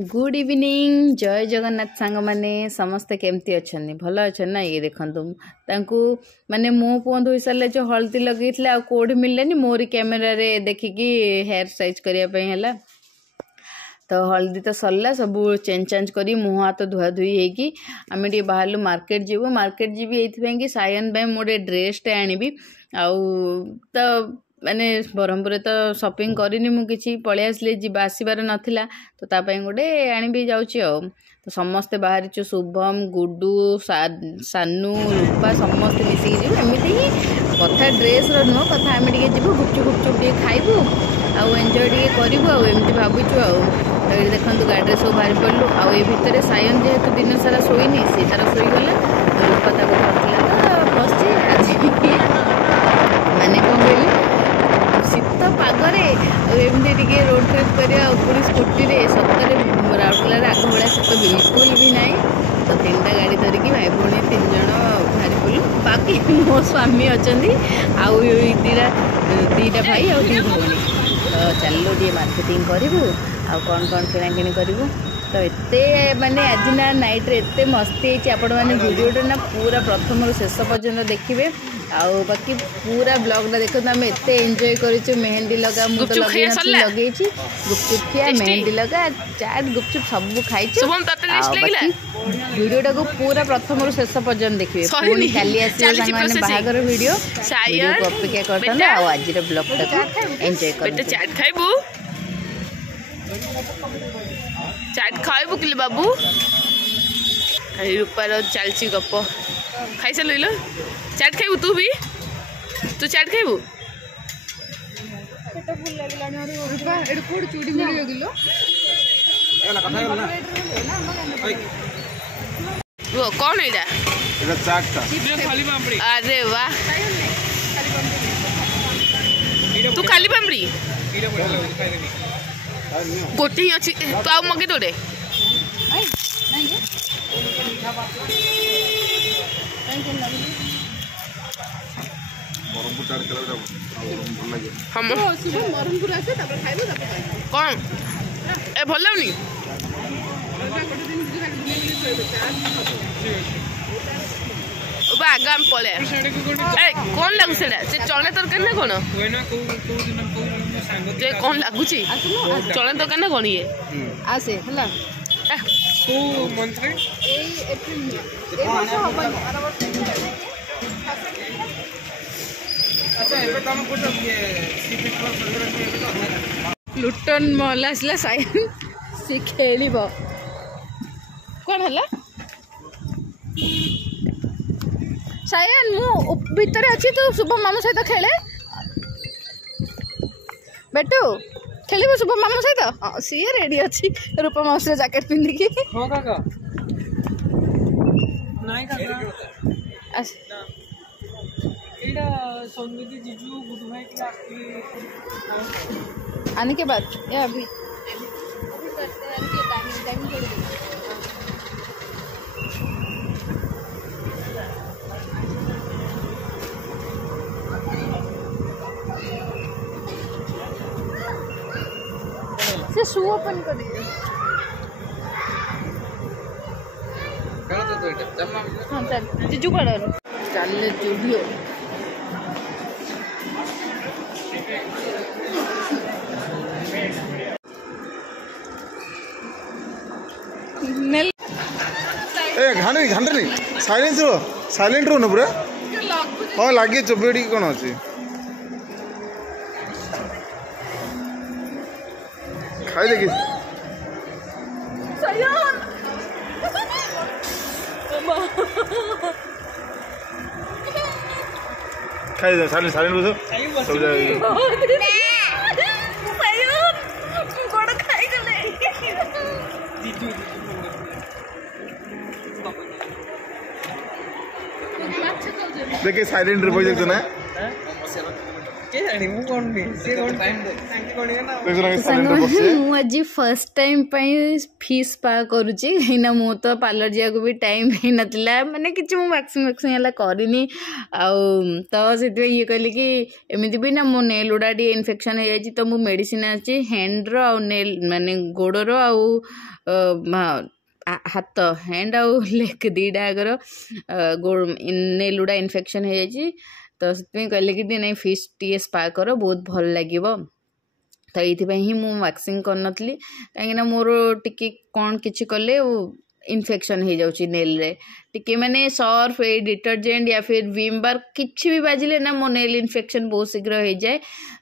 good evening जय जगन्नाथ सांग माने समस्ते केमती अच्छा भल अच्छा ना ये देखु माने मुँह पुह धोई सारे जो हल्दी लगे कौड़ी मिललानी मोरी कैमेरा रे देखिकी हेयर स्टाइच करने तो हल्दी तो सरला सब चेंज चांज कर मुँह हाथ धुआ धुई होगी आम टे बाहर मार्केट जीव ये सायन मोटे ड्रेसटे आनी तो माने ब्रह्मपुर तो शॉपिंग करनी मुझे पलि आसली आसबार नाला तो तापाई गोटे आनी जाऊँगी तो समस्ते बाहर शुभम गुडू सानू रूपा समस्ते मिसिकी जीव एमती ही कथा ड्रेस नुह कथा आम टे जीव गुपचुप गुपचुप टे खाइबू आउ एंजॉय टे करूँ आमती भावुँ ये देखो गाड़ी सब बाहर पड़लु आउ ये भितर सायन जेहेतु दिन सारा शोनी सी तार शोगला रूपा धरला बस आज माने कौन कहली शीत पागरे एमती टे रोड ट्रिप कर स्कूटी सतरे राउरकेला आग भाया शीत बिल्कुल भी ना तो 3टा गाड़ी धरिकी भाई भौणी 3 जन बाहरी पड़ू बाकी मो स्वामी अच्छा आउ दीटा भाई आउ 2 भौणी तो चलो टे मार्केटिंग करूँ आ कौन किणाकिणी करूँ तो एते माने आज ना नाइट रे एते मस्ती आपण मैंने वीडियोटा ना पूरा प्रथम रु शेष पर्यंत देखिए आउ बाकी पूरा ब्लॉग देखो आम एत एंजॉय कर मेहंदी लगा मुझे लगे गुपचुप खिया मेहंदी लगा चाट गुपचुप सब खाई वीडियोटा को पूरा प्रथम रु शेष पर्यंत देखिए पुणी काली आसने बाहागर वीडियो को अपेक्षा करता आज ब्लॉगटा एंजॉय कर चाट खाइबू कि बाबू रूपार चलची गप खाई सारे चाट खाइबू तू चाट खाइबू कौन है अरे वाह तू खाली पापड़ी गोटे ही अच्छी तो आउ मगे तोड़े कौन ए भल लगनी आगे आम पले कौन लगू से चने तरकारी ना कौन कौन लगुच चने तरकारी ना कौन ये आसे हला लुटन मल आसला सायन सी खेल कौन है सायन मु भितर अच्छी तू शुभम मामू सहित खेले बेटू खेल शुभम मामू सहित सी रेडी अच्छी रूपा माउसी जैकेट पिंधिकी आने के बाद या अभी से शू ओपन कर दीजिए हाँ चल जीजू कड़ चल जूडियो घाणी साइलेंट रो पूरा हाँ लगे चोबेटी कौन अच्छी खाई देखी खाई दे साइलेंट बसो सब देखे साइलेंट रे पैसा ना ମୁଁ ଆଜି ଫାର୍ଷ୍ଟ ଟାଇମ୍ ପାଇଁ ଫିସ୍ ସ୍ପା କରୁଛି କାହିଁକିନା ମୁଁ ତ ପାର୍ଲର ଯିବାକୁ ବି ଟାଇମ୍ ହେଇନଥିଲା ମାନେ କିଛି ମୁଁ ଭ୍ୟାକ୍ସିନ୍ ହେଲା କରିନି ଆଉ ତ ସେଥିପାଇଁ ଇଏ କହିଲି କି ଏମିତି ବି ନା ମୋ ନେଲ୍ ଗୁଡ଼ା ଟିକେ ଇନଫେକ୍ସନ୍ ହେଇଯାଇଛି ତ ମୁଁ ମେଡ଼ିସିନ୍ ଆସିଛି ହ୍ୟାଣ୍ଡର ଆଉ ନେଲ୍ ମାନେ ଗୋଡ଼ର ଆଉ ହାତ ହ୍ୟାଣ୍ଡ ଆଉ ଲେଗ୍ ଦୁଇଟା ଆଗର ନେଲ୍ ଗୁଡ଼ା ଇନଫେକ୍ସନ୍ ହେଇଯାଇଛି ତ ସେଥିପାଇଁ କହିଲେ କି ନାଇଁ ଫିସ୍ ଟିକେ ସ୍ପା କର ବହୁତ ଭଲ ଲାଗିବ ତ ଏଇଥିପାଇଁ ହିଁ ମୁଁ ଭ୍ୟାକ୍ସିନ୍ କରିନଥିଲି କାହିଁକିନା ମୋର ଟିକେ କ'ଣ କିଛି କଲେ ଇନଫେକ୍ସନ୍ ହେଇଯାଉଛି ନେଲ୍ରେ ଟିକେ ମାନେ ସର୍ଫ ଏଇ ଡିଟର୍ଜେଣ୍ଟ ୟା ଫିର୍ ଭିମ୍ ବାର୍ କିଛି ବି ବାଜିଲେ ନା ମୋ ନେଲ୍ ଇନଫେକ୍ସନ୍ ବହୁତ ଶୀଘ୍ର ହେଇଯାଏ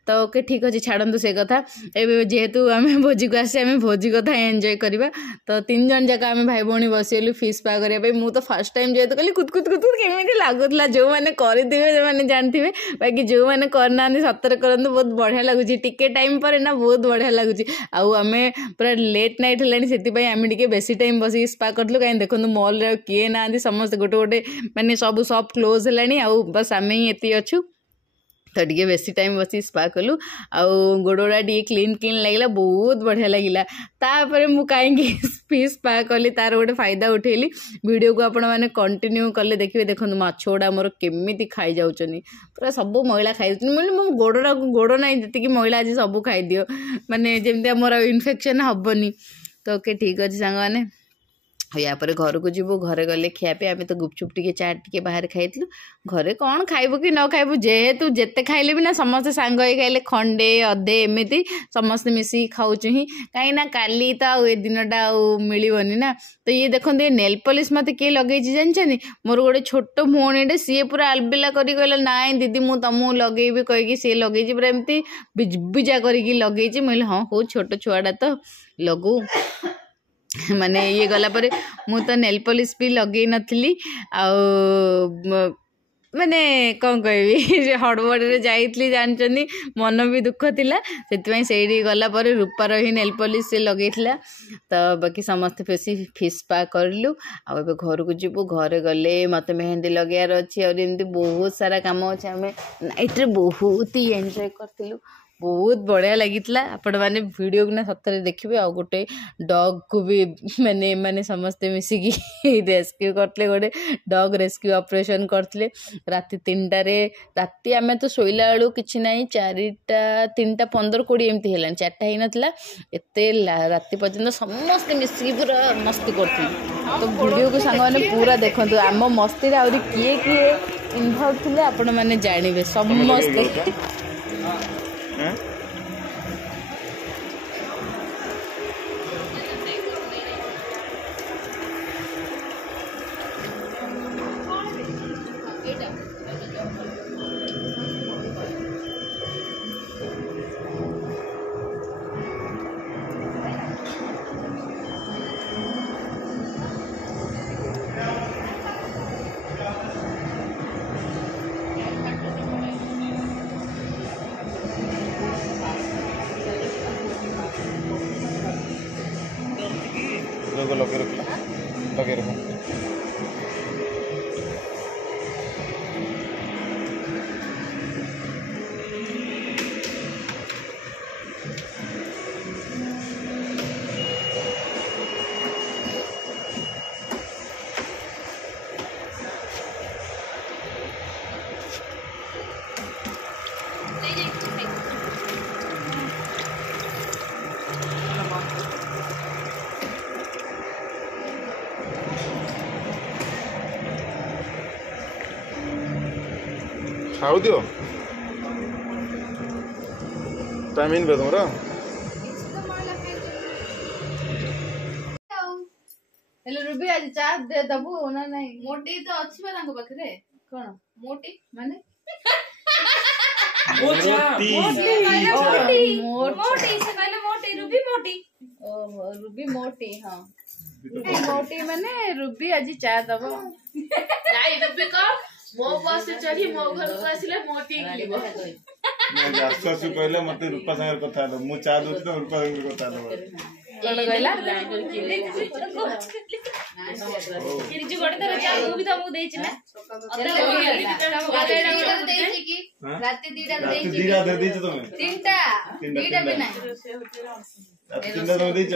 ତ ଓକେ ଠିକ୍ ଅଛି ଛାଡ଼ନ୍ତୁ ସେ କଥା ଏବେ ଯେହେତୁ ଆମେ ଭୋଜିକୁ ଆସିଛେ ଆମେ ଭୋଜି କଥା ଏନ୍ଜୟ କରିବା ତ 3 ଜଣ ଯାକ ଆମେ ଭାଇ ଭଉଣୀ ବସିଗଲୁ ଫିସ୍ ସ୍ପା କରିବା ପାଇଁ ମୁଁ ତ ଫାର୍ଷ୍ଟ ଟାଇମ୍ ଯେହେତୁ କହିଲି କୁତକୁତ କେମିତି ଲାଗୁଥିଲା ଯେଉଁମାନେ କରିଥିବେ ସେମାନେ ଜାଣିଥିବେ ବାକି ଯେଉଁମାନେ କରିନାହାନ୍ତି ସତରେ କରନ୍ତୁ ବହୁତ ବଢ଼ିଆ ଲାଗୁଛି ଟିକେ ଟାଇମ୍ ପରେ ନା ବହୁତ ବଢ଼ିଆ ଲାଗୁଛି ଆଉ ଆମେ ପୁରା ଲେଟ୍ ନାଇଟ୍ ହେଲାଣି ସେଥିପାଇଁ ଆମେ ଟିକେ ବେଶୀ ଟାଇମ୍ ବସିକି ସ୍ପା କରିଥିଲୁ କାହିଁକି ଦେଖନ୍ତୁ ମଲ୍ରେ ଆଉ କିଏ ନାହାନ୍ତି ସମସ୍ତେ ଗୋଟେ ମାନେ ସବୁ ସପ୍ କ୍ଲୋଜ୍ ହେଲାଣି ଆଉ ବାସ୍ ଆମେ ହିଁ ଏତିକି ଅଛୁ ତ ଟିକେ ବେଶୀ ଟାଇମ୍ ବସି ସ୍ପା କଲୁ ଆଉ ଗୋଡ଼ ଗୁଡ଼ା ଟିକେ କ୍ଲିନ୍ ଲାଗିଲା ବହୁତ ବଢ଼ିଆ ଲାଗିଲା ତାପରେ ମୁଁ କାହିଁକି ଫିସ୍ ସ୍ପା କଲି ତାର ଗୋଟେ ଫାଇଦା ଉଠେଇଲି ଭିଡ଼ିଓକୁ ଆପଣମାନେ କଣ୍ଟିନ୍ୟୁ କଲେ ଦେଖିବେ ଦେଖନ୍ତୁ ମାଛ ଗୁଡ଼ା ମୋର କେମିତି ଖାଇଯାଉଛନ୍ତି ପୁରା ସବୁ ମଇଳା ଖାଇଯାଉଛନ୍ତି ମୁଁ ମୋ ଗୋଡ଼ ନାହିଁ ଯେତିକି ମଇଳା ଆଜି ସବୁ ଖାଇଦିଅ ମାନେ ଯେମିତି ଆମର ଇନଫେକ୍ସନ୍ ହେବନି ତ ଓକେ ଠିକ୍ ଅଛି ସାଙ୍ଗମାନେ ୟା ପରେ ଘରକୁ ଯିବୁ ଘରେ ଗଲେ ଖିଆପିଆ ଆମେ ତ ଗୁପଚୁପ୍ ଟିକେ ଚାଟ୍ ଟିକେ ବାହାରେ ଖାଇଥିଲୁ ଘରେ କ'ଣ ଖାଇବୁ କି ନ ଖାଇବୁ ଯେହେତୁ ଯେତେ ଖାଇଲେ ବି ନା ସମସ୍ତେ ସାଙ୍ଗ ହେଇ ଖାଇଲେ ଖଣ୍ଡେ ଅଧେ ଏମିତି ସମସ୍ତେ ମିଶିକି ଖାଉଛୁ ହିଁ କାହିଁକିନା କାଲି ତ ଆଉ ଏ ଦିନଟା ଆଉ ମିଳିବନି ନା ତ ଇଏ ଦେଖନ୍ତୁ ଏ ନେଲ୍ ପଲିସ୍ ମୋତେ କିଏ ଲଗେଇଛି ଜାଣିଛନ୍ତି ମୋର ଗୋଟେ ଛୋଟ ଭଉଣୀଟେ ସିଏ ପୁରା ଆଲବିଲା କରି କହିଲା ନାଇଁ ଦିଦି ମୁଁ ତମକୁ ଲଗେଇବି କହିକି ସିଏ ଲଗେଇଛି ପୁରା ଏମିତି ବିଜବିଜା କରିକି ଲଗେଇଛି ମୁଁ କହିଲି ହଁ ହଉ ଛୋଟ ଛୁଆଟା ତ ଲଗଉ ମାନେ ଇଏ ଗଲା ପରେ ମୁଁ ତ ନେଲ୍ ପଲିସ୍ ବି ଲଗେଇ ନଥିଲି ଆଉ ମାନେ କ'ଣ କହିବି ହଡ଼ବଡ଼ରେ ଯାଇଥିଲି ଜାଣିଛନ୍ତି ମନ ବି ଦୁଃଖ ଥିଲା ସେଥିପାଇଁ ସେଇଠି ଗଲା ପରେ ରୂପାର ହିଁ ନେଲ୍ ପଲିସ୍ ସେ ଲଗେଇଥିଲା ତ ବାକି ସମସ୍ତେ ବେଶୀ ଫିସ୍ ସ୍ପା କରିଲୁ ଆଉ ଏବେ ଘରକୁ ଯିବୁ ଘରେ ଗଲେ ମୋତେ ମେହେନ୍ଦି ଲଗେଇବାର ଅଛି ଆହୁରି ଏମିତି ବହୁତ ସାରା କାମ ଅଛି ଆମେ ନାଇଟ୍ରେ ବହୁତ ହି ଏନ୍ଜୟ କରିଥିଲୁ ବହୁତ ବଢ଼ିଆ ଲାଗିଥିଲା ଆପଣମାନେ ଭିଡ଼ିଓକୁ ନା ସତରେ ଦେଖିବେ ଆଉ ଗୋଟେ ଡଗ୍କୁ ବି ମାନେ ସମସ୍ତେ ମିଶିକି ରେସ୍କ୍ୟୁ କରିଥିଲେ ଗୋଟେ ଡଗ୍ ରେସ୍କ୍ୟୁ ଅପରେସନ୍ କରିଥିଲେ ରାତି 3ଟାରେ ରାତି ଆମେ ତ ଶୋଇଲା ବେଳୁ କିଛି ନାହିଁ 3ଟା 15-20 ଏମିତି ହେଲାଣି 4ଟା ହେଇନଥିଲା ଏତେ ରାତି ପର୍ଯ୍ୟନ୍ତ ସମସ୍ତେ ମିଶିକି ପୁରା ମସ୍ତି କରୁଥିଲେ ତ ଭିଡ଼ିଓକୁ ସାଙ୍ଗମାନେ ପୁରା ଦେଖନ୍ତୁ ଆମ ମସ୍ତିରେ ଆହୁରି କିଏ ଇନଭଲ୍ଭ ଥିଲେ ଆପଣମାନେ ଜାଣିବେ ସମସ୍ତେ लगे रखो खाऊ दियो टाइम इन तुमरा हेलो रुबी आज चा दे दबु ना नहीं मोटी तो अच्छी बा तांको पाखरे कोन मोटी माने मोटी से कहले मोटी रुबी मोटी ओहो रुबी मोटी हां मोटी माने रुबी आज चा दबो जाई रुबी को मो बस से चढ़ी मो घर को आसिले मोटी गिलिबो मैं आसपास कहले मते रूपा संगे कथा दो मु चा दो तो रूपा संगे कथा दो कोन कहला निज गोटे थर जा मु भी तुमको देछि ना ଦେଇଛି କି ରାତି 2ଟା ଦେଇଛି ଦିଟା ଦେଇଛ ତମେ 3ଟା 2ଟା ବି ନାହିଁ ରାତି 3ଟା ତମେ ଦେଇଛ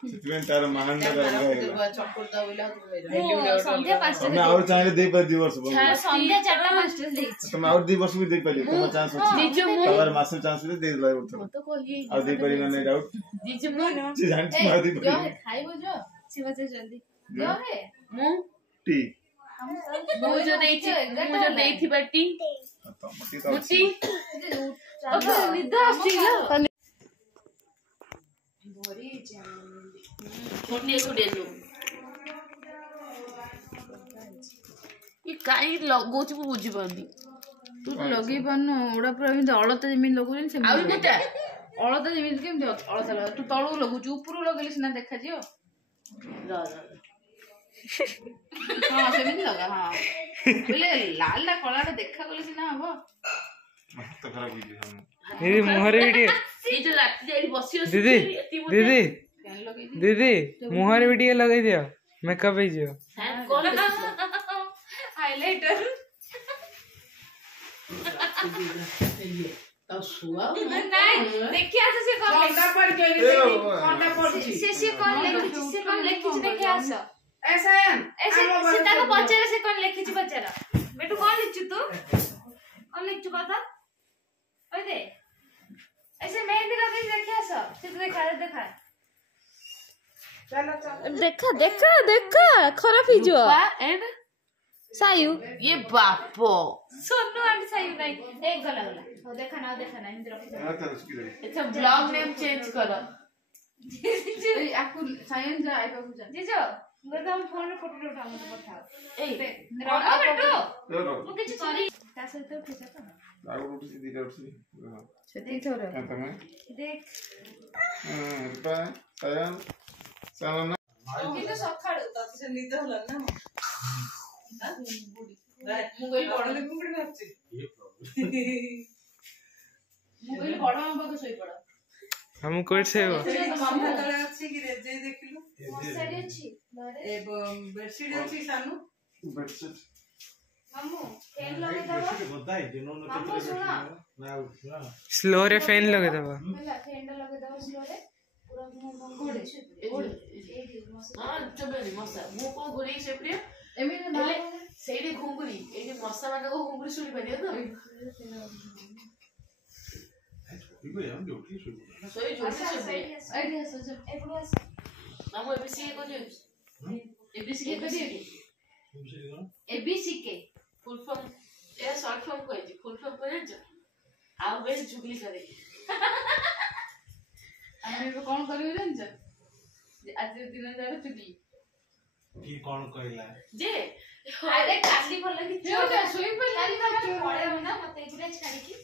ସେଥିପାଇଁ ତାର ମହାନତା संध्या 5 ତମେ ଆଉ ଚାହିଁଲେ ଦେଇପାରି 2 ବର୍ଷ संध्या 4टा 5टा देछि ତମେ ଆଉ 2 ବର୍ଷ ବି ଦେଇପାରିବ ତମ ଚାନ୍ସ ଅଛି निज मु ତମର ମାସ ଚାନ୍ସ ବି ଦେଇଦେଲା ଗୋଟେ तो कहि ଆଉ ଦେଇପାରି ମାନେ ଡାଉଟ୍ निज मु ସେ ଜାଣିଛି ମା ଦେଇପାରିବ खाइबो जो शिवा से जल्दी जो है मु टी मु जो देछि मु जो देथि बाटी ତମଟି ତ मुटी निदा आछिला भरी छोटे छोटे लो ये काई लगोछ मु बुझी पानी ତୁ ଲଗେଇ ପାରୁନୁ ଓଡା ପୁରା ଏମିତି ଅଳତା ଯେମିତି ଲଗଉଛନ୍ତି ସେମିତି ଆଉ ଗୋଟା ଅଳତା ଯେମିତି କେମିତି ଅଳତା ଲଗା ତୁ ତଳକୁ ଲଗଉଛୁ ଉପରକୁ ଲଗେଇଲେ ସିନା ଦେଖାଯିବ ହଁ ସେମିତି ଲଗା ହଁ ବୋଲେ ଲାଲ ଟା କଳା ଟା ଦେଖାଗଲେ ସିନା ହବ ହାତ ଖରାପ ହେଇଯିବ दीदी मुहरे भी टिके ये जो रात जाई बसी दीदी दीदी ଫ୍ୟାନ୍ ଲଗେଇ दीदी मुहरे भी टिके लगे दियो मेकअप हो जियो कौन ହାଇଲାଇଟର नहीं देखि आस से कौन से कौन लिखि देखि आस ऐसे से ताको पचारे से कौन लिखि पचारा बेटू कौन लिखछु तू कौन लिखछु बता ओए दे ऐसे मेहंदी लगे देखि आस से देखा देखा देखा देखा खराब ही जो एंड सायु ये बापो सोनू एंड सायु नहीं एक गला गला हो देखा ना इंद्र अच्छा ब्लॉग नेम चेंज करो ଆକୁ ସାଇନ୍ ଯା ଆଇବାକୁ ଯା जीजो गदा हम फोन रे फोटो उठा मत पठाओ ए रहो बेटो मु किछ करी ता सहित उठा तो ଆଉ ଉଠୁଛି ଦିଟା ଉଠୁଛି ସେତିକି ଥର ତମେ देख ରୂପା ସାୟନ ସାୟନ କିନ୍ତୁ ସକାଳୁ ତତେ ସେ ନିଦ ହେଲା ନା ମୁଁ କହିଲି ବଡ ଲୋକ କୋଉଠି ଭାବୁଛି ମୁଁ କହିଲି ବଡ ମାମା ପାଖରେ ଶୋଇପଡ हम कोड से हो ମାମା ତଳେ ଅଛି କି ରେଜେ ଦେଖିଲୁ मसारी अछि ଏ ବେଡସିଟ୍ ଅଛି ସାନୁ ବେଡସିଟ୍ मामू फैन लगे दबो मामू सुनो स्लो रे फैन लगे दबा होला फैन लगे दबो स्लो रे पूरा गोड़े हां चबेली मसा मु को गोरी से प्रिय ଏମିତି ହେଲେ ସେଇଠି ଘୁଙ୍ଗୁରି ଏଇ ମଶା ମାନଙ୍କ ଘୁଙ୍ଗୁରି ଶୁଣି ପାରିବ ତ ଶୋଇ ଯୋଡ଼ି ଶୋଇ ଏଇଠି ଆସ ଯା ଏପଟୁ ଆସ ମାମୁ ଏବିସି କେ କରିବ ଏବିସି କେ କରିବେ କି एबीसी के फुल फॉर्म ये शॉर्ट फॉर्म को है फुल फॉर्म को जान आओ बेस जुगली करे ଆମେ ଏବେ କଣ କରିବୁ ଜାଣିଛ ଆଜି ଦିନ ଯାକ ଚୁଲି की कौन कहला जे अरे काली भल कि ଯୋଉଟା ଶୋଇ ପଇଲା काली का पड़े हो ना मते गुडे छाड़ी की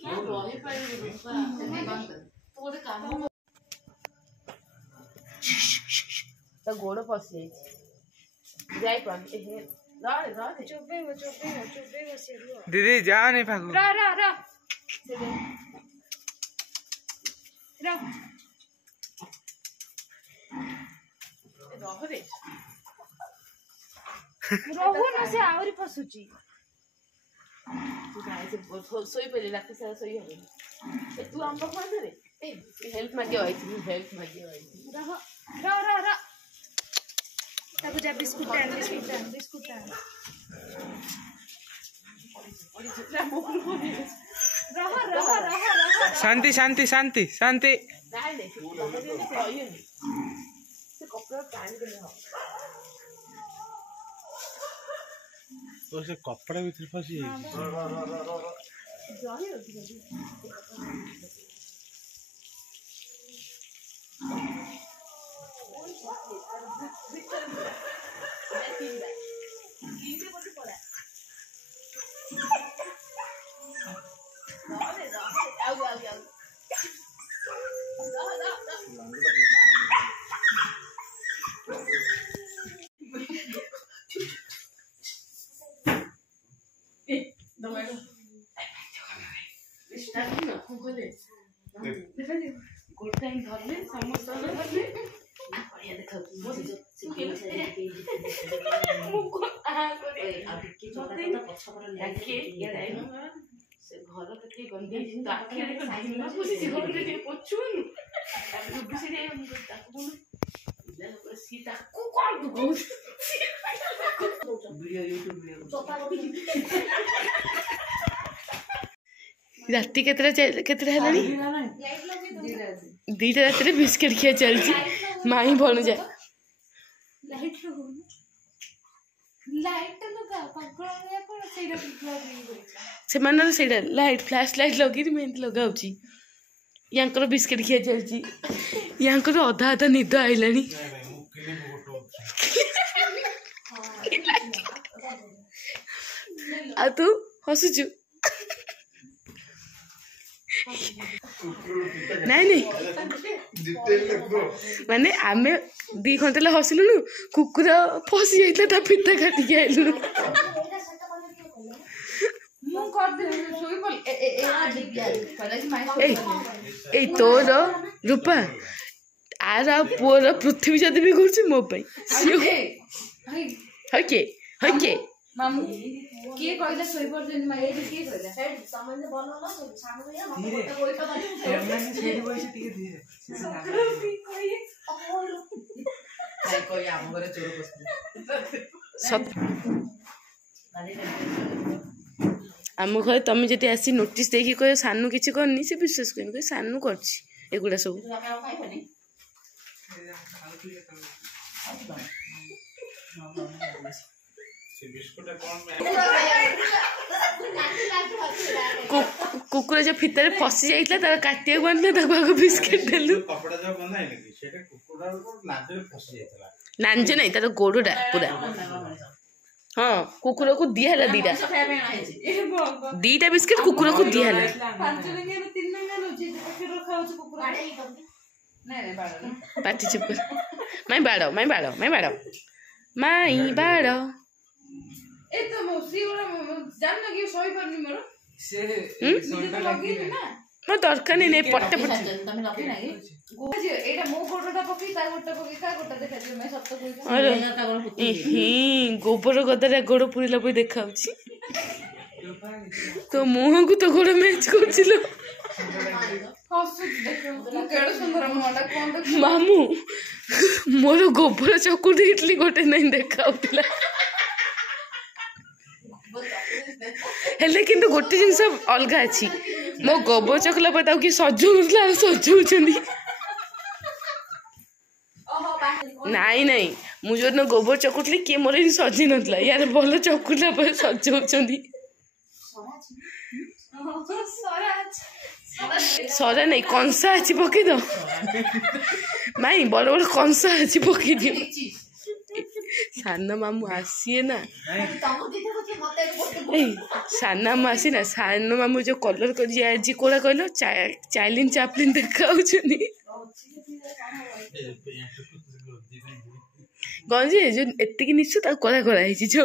क्या रही पानी रूपा तो गोटे काम तो गोड़ फसी जाई पान ए रे चुपे से रुआ दीदी जाओ नहीं भागो रा रह रे रहू ना से आउरी फसुची तू गाय से सोई पले रात सारा सोई हो ए तू हम पर रे ए हेल्प मांगे आई रह ताको जा बिस्कुट टान रह शांति शांति शांति शांति नहीं से कपड़ा टान के हो तो से कपड़ा भीतर फसी गोटे धरले समस्त धरले बढ़िया देखा राति केतटा हेलानी 2टा राति बिस्किट खिया चलती माही भणु जाए से लाइट फ्लैश लाइट लगे मेहंदी लगाऊँ यांकर बिस्किट खिया चलती यांकर अधा अधा निद आइलानी आ तू हसुचु नहीं माने आमे 2 घंटा हसिलु कुकुर फसी जाइता फिता काटिक आइलु ए तोर रूपा आर पुअर पृथ्वी जदि भी घूर्ची मो हके हके मामू किए कहला सोई पर जन माये किए कहला सामने बोलो ना सामने या मत कोई पता नहीं सेठी बइसे टिके धीरे आई कोई आम घरे चोर बसले सब आम घर तुम जब आसी नोटिस देखी कह सानू किसी करनी से विश्वास कर सानू कर एगुड़ा सब कुकुर जो फितर फसी जाइए तार काटे आगे बिस्किट देलु नांज नहीं तार गोड़टा पूरा हाँ कुकुर को दिहला 2टा बिस्किट कुकुर को दिहला पाटी चुप माई बाड़ माई बाड़ माई बाड़ माई बाड़ ए तो मौसी वाला जान लगी सोई परनी मोर से तो लगी ना मो दरकार नहीं पट्टे पट्टे तमे लगे ना गोज एटा मो गोटटा पकी ता गोटटा पकी का गोटटा देखा जे मैं सत्य कोइ अरे गोबर गदरे गोड़ पुरिला पई देखाउची तो मुह को तो गोड़ मैच करछिलो केड़ो सुंदर मुहटा कोन मामू मोर गोबर चकुटी इटली गोटे नहीं देखाउतिला हेले किंतु गोटे जिनस अलग अच्छी मो गोबर चकला पता कि सजौला सजौचंदी नाई नाई मु जो गोबर चकुटली किए मोर सजी नथला यार भल चकुटला पर सजौचंदी सरा नहीं कंसा अच्छी पकई दो माई बड़ बड़ कंसा अच्छी पकई दियो साना मामू आसीए ना साना मामू आसी ना साना मामू जो कलर कर आज कोड़ा कहलो चाइलिन चापलिन देखा गंजे जो एतिक निश्चित कड़ा कड़ा जो